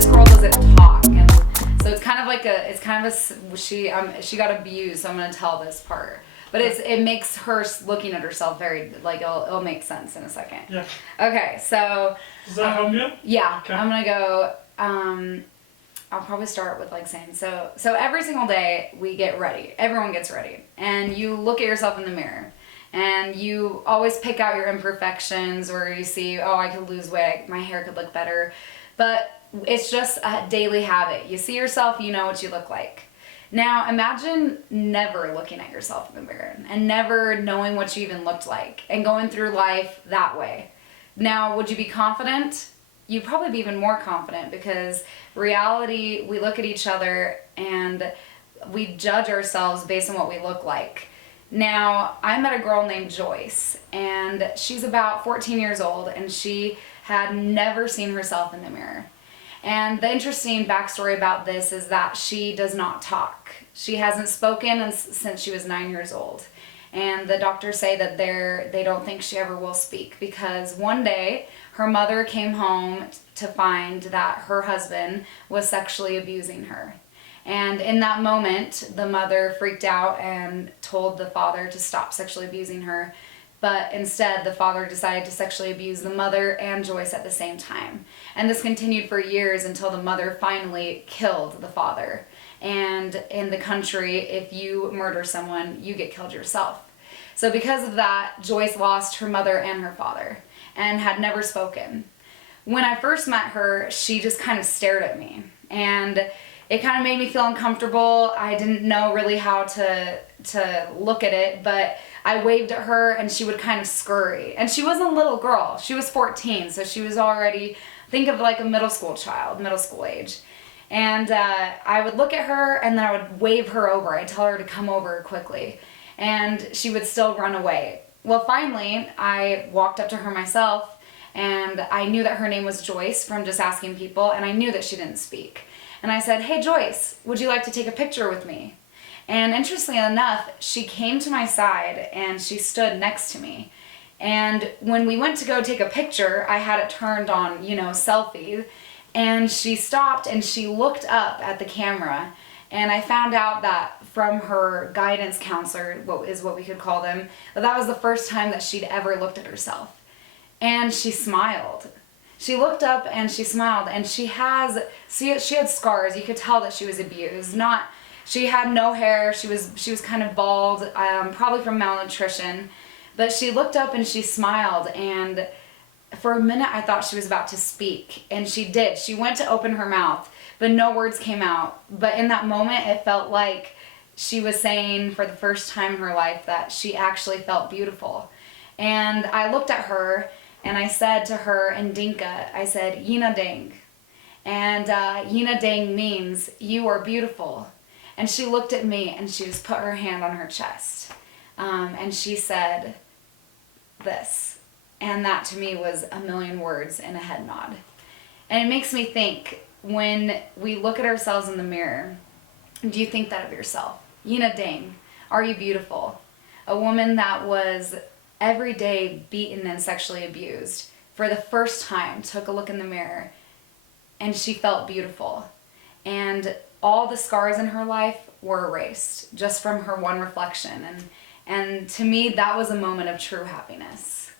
this girl doesn't talk, and so it's kind of she got abused. So I'm gonna tell this part, but it makes her looking at herself very like it'll make sense in a second. Yeah. Okay, so Does that help you? yeah, Okay. I'm gonna go. I'll probably start with like saying so every single day we get ready. Everyone gets ready, and you look at yourself in the mirror. And you always pick out your imperfections, or you see, oh, I could lose weight, my hair could look better. But it's just a daily habit. You see yourself, you know what you look like. Now imagine never looking at yourself in the mirror and never knowing what you even looked like and going through life that way. Now, would you be confident? You'd probably be even more confident, because reality, we look at each other and we judge ourselves based on what we look like. Now, I met a girl named Joyce, and she's about 14 years old, and she had never seen herself in the mirror. And the interesting backstory about this is that she does not talk. She hasn't spoken since she was 9 years old. And the doctors say that they don't think she ever will speak, because one day her mother came home to find that her husband was sexually abusing her. And in that moment, the mother freaked out and told the father to stop sexually abusing her. But instead, the father decided to sexually abuse the mother and Joyce at the same time. And this continued for years until the mother finally killed the father. And in the country, if you murder someone, you get killed yourself. So because of that, Joyce lost her mother and her father and had never spoken. When I first met her, she just kind of stared at me. And it kind of made me feel uncomfortable. I didn't know really how to look at it, but I waved at her and she would kind of scurry. And she wasn't a little girl. She was 14, so she was already, think of like a middle school child, middle school age. And I would look at her and then I would wave her over. I'd tell her to come over quickly. And she would still run away. Well, finally, I walked up to her myself, and I knew that her name was Joyce from just asking people, and I knew that she didn't speak. And I said, "Hey Joyce, would you like to take a picture with me?" And interestingly enough, she came to my side and she stood next to me. And when we went to go take a picture, I had it turned on, selfie. And she stopped and she looked up at the camera. And I found out that from her guidance counselor, what we could call them, that was the first time that she'd ever looked at herself. And she smiled. She looked up and she smiled, and she had scars. You could tell that she was abused. She had no hair. She was kind of bald, probably from malnutrition. But she looked up and she smiled, and for a minute I thought she was about to speak, and she did. She went to open her mouth, but no words came out. But in that moment, it felt like she was saying for the first time in her life that she actually felt beautiful. And I looked at her and I said to her in Dinka, I said, "Yina Deng." And Yina Deng means you are beautiful. And she looked at me and she just put her hand on her chest. And she said this. And that to me was a million words and a head nod. And it makes me think, when we look at ourselves in the mirror, do you think that of yourself? Yina Deng, are you beautiful? A woman that was every day beaten and sexually abused, for the first time took a look in the mirror and she felt beautiful. And all the scars in her life were erased just from her one reflection. And to me, that was a moment of true happiness.